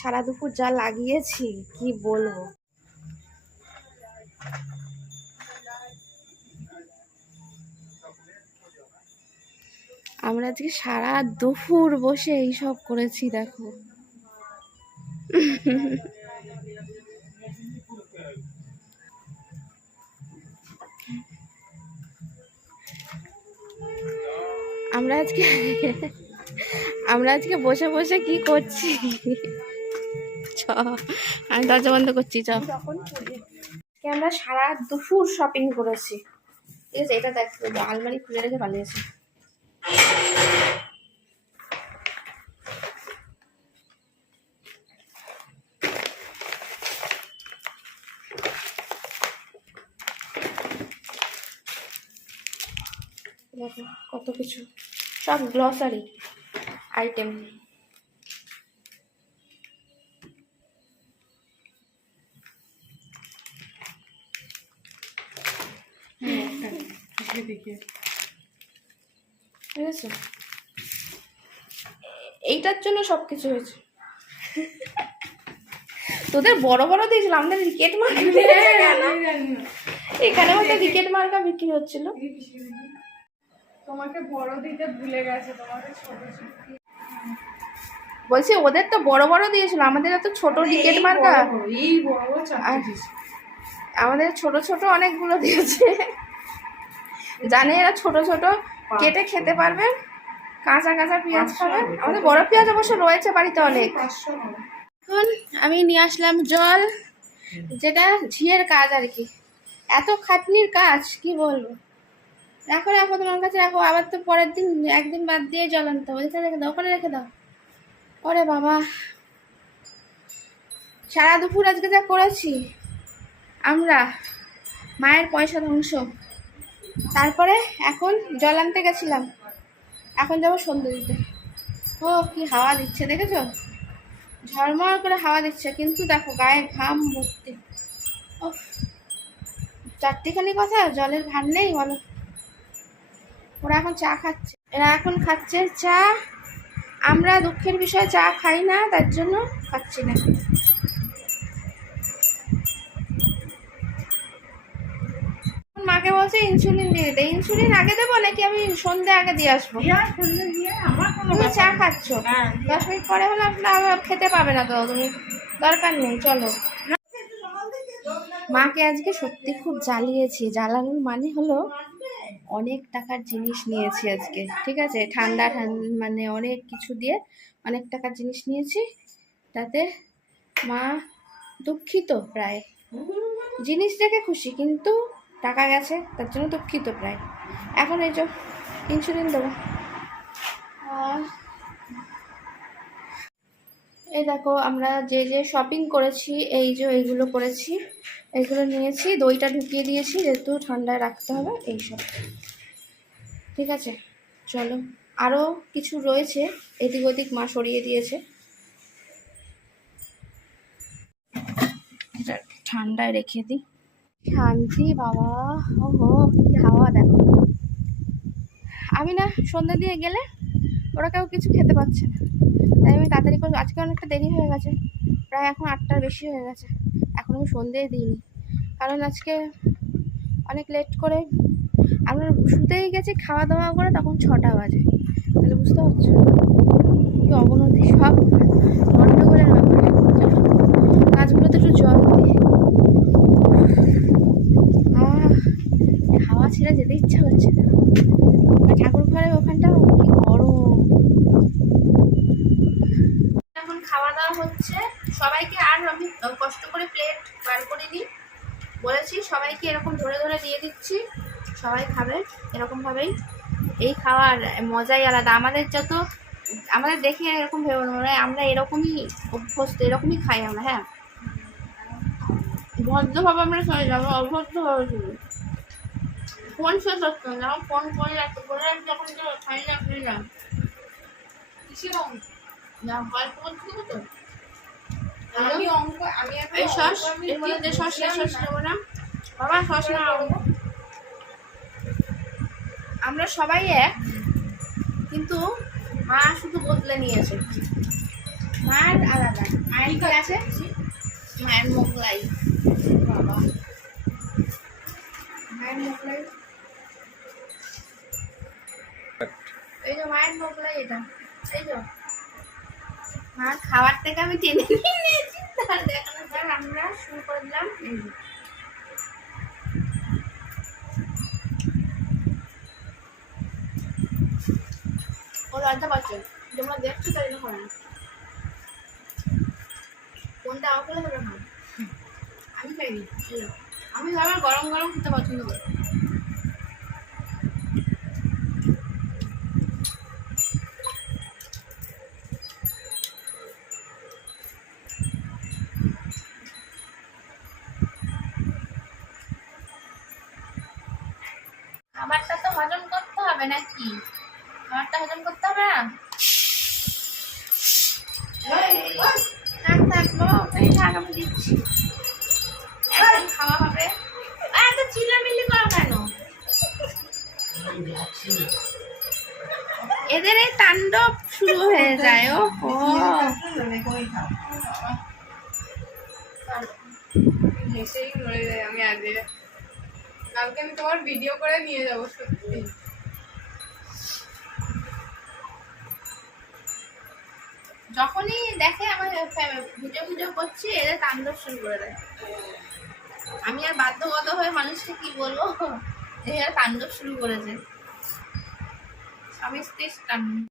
সারা দুপুর যা লাগিয়েছি কি বলবো। আমরা আজকে সারা দুপুর বসে এইসব করেছি দেখো। আমরা আজকে বসে বসে কি করছি। আমি দরজা বন্ধ করছি। আমরা সারা দুপুর শপিং করেছি, ঠিক আছে। এটা দেখো, আলমারি খুলে রেখে পালিয়েছি। দেখো কত কিছু, সব গ্লসারি আইটেম। ঠিক আছে, এইটার জন্য সবকিছু হয়েছে। তোদের বড় বড় দিয়েছিল, আমাদের রিকেট মার্কা। এখানে হয়তো রিকেট মার্কা বিক্রি হচ্ছিল। তোমাকে বড় দিতে ভুলে গেছে, তোমাকে ছোট ছোট। বলছি ওদের তো বড় বড় দিয়েছিল, আমাদের এত ছোট রিকেট মার্কা। এই বড় বড় চারটে, আমাদের ছোট ছোট অনেকগুলো দিয়েছে। জানে এরা ছোট ছোট কেটে খেতে পারবে, কাঁচা কাঁচা পেঁয়াজ খাবে। আমাদের বড় পেঁয়াজ অবশ্য রয়েছে বাড়িতে অনেক। এখন আমি নিয়ে আসলাম জল, যেটা ঝিয়ের কাজ আর কি। এত খাটনির কাজ কি বলবো। রাখো রাখো, তোমার কাছে রাখো, আবার তো পরের দিন একদিন বাদ দিয়ে জল আনতে হবে। ওখানে রেখে দাও, ওখানে রেখে দাও। ওরে বাবা, সারা দুপুর আজকে যা করেছি আমরা, মায়ের পয়সা ধ্বংস। তারপরে এখন জল আনতে গেছিলাম, এখন যাবো সন্ধ্যে দিতে। ও কি হাওয়া দিচ্ছে দেখেছো, ঝড়মড় করে হাওয়া দিচ্ছে, কিন্তু দেখো গায়ে ঘাম ভর্তি। ও চারটিখানি কথা, জলের ভার নেই বলো। ওরা এখন চা খাচ্ছে, এরা এখন খাচ্ছে চা। আমরা দুঃখের বিষয়ে চা খাই না, তার জন্য খাচ্ছি না। মাকে বলছে ইনসুলিন দিয়ে দিতে। ইনসুলিন আগে দেবো নাকি আমি সন্ধ্যে আগে দিয়ে আসবো? তুমি চা খাচ্ছ, 10 মিনিট পরে হলে আপনার খেতে পাবে না তো, তুমি দরকার নেই, চলো। মাকে আজকে সত্যি খুব জ্বালিয়েছি। জ্বালানোর মানে হলো অনেক টাকার জিনিস নিয়েছি আজকে, ঠিক আছে। ঠান্ডা মানে অনেক কিছু দিয়ে অনেক টাকার জিনিস নিয়েছি, তাতে মা দুঃখিত প্রায়। জিনিস দেখে খুশি, কিন্তু টাকা গেছে তার জন্য দুঃখিত প্রায়। এখন এই যে ইনসুলিন দেবো। এই দেখো আমরা যে যে শপিং করেছি, এই যে এইগুলো করেছি, এইগুলো নিয়েছি। দইটা ঢুকিয়ে দিয়েছি যেহেতু ঠান্ডায় রাখতে হবে, এইসব, ঠিক আছে। চলো, আরও কিছু রয়েছে, এদিক ওদিক মা সরিয়ে দিয়েছে। এটা ঠান্ডায় রেখে দিই। শান্তি বাবা, ওহো কি হাওয়া দেখো। আমি না সন্ধ্যা দিয়ে গেলে ওরা কেউ কিছু খেতে পাচ্ছে না, তাই আমি তাড়াতাড়ি করে। আজকে অনেকটা দেরি হয়ে গেছে, প্রায় এখন 8টার বেশি হয়ে গেছে, এখন আমি সন্ধ্যেই দিইনি, কারণ আজকে অনেক লেট করে আমরা শুতেই গেছি। খাওয়া দাওয়া করে তখন 6টা বাজে, তাহলে বুঝতে পারছো কি অবনতি। সব গন্ডগোলের ব্যাপার। কাজগুলো তো একটু জল দিয়ে, হাওয়া ছেড়ে যেতে ইচ্ছা হচ্ছে না। ঠাকুর ঘরের ওখানটা কি গরম। এখন খাওয়া দাওয়া হচ্ছে সবাইকে, আর আমি কষ্ট করে প্লেট বার করে নিই বলেছি। সবাইকে এরকম ধরে ধরে দিয়ে দিচ্ছি, সবাই খাবে এরকমভাবেই। এই খাওয়ার মজাই আলাদা। আমাদের দেখে এরকম ভেবো না, আমরা এরকমই অভ্যস্ত, এরকমই খাই আমরা। হ্যাঁ, ভদ্রভাবে আমরা চলে যাবো, অভদ্রভাবে চলবো। ফোন শেষ হচ্ছে না, যখন ফোন করে রাখতে যখন খাই না আপনি না গল্প করছি তো। এই সস, এর মধ্যে যে সস নেবো না বাবা, সস না। আমরা সবাই এক, কিন্তু মা শুধু বদলে নিয়েছে। মার আলাদা, আছে মায়ের মোগলাই। বাবা মায়ের মোগলাই, এই যে মায়ের মোগলাই, এটা এই যে মার খাবার থেকে আমি টেনে নিয়ে নিয়েছি, তার দেখানোর পর আমরা শুরু করে দিলাম। এই যে ও লজ্জা পাচ্ছে, তোমরা দেখছো তাই জন্য করে না। কোনটা আমাকে তোমরা খাও, আমি খাইনি। আমি খাবার গরম গরম খেতে পছন্দ করি। খাবারটা তো হজম করতে হবে নাকি? খাবারটা হজম করতে হবে না? থাক থাক বাবা, ওখানে থাক, আমি দিচ্ছি। এখন খাওয়া হবে। এত চিল্লামিল্লি করো কেন? এদের এই তাণ্ডব শুরু হয়ে যায়। ও হেসেই মরে যাই আমি আজকে। কালকে আমি তোমার ভিডিও করে নিয়ে যাবো সত্যি। যখনই দেখে আমার ভিডিও ভিডিও করছি, এদের তাণ্ডব শুরু করে দেয়। আমি আর বাধ্যগত হয়ে মানুষকে কি বলবো, এরা তাণ্ডব শুরু করেছে। স্বামী স্ত্রীর তাণ্ডব।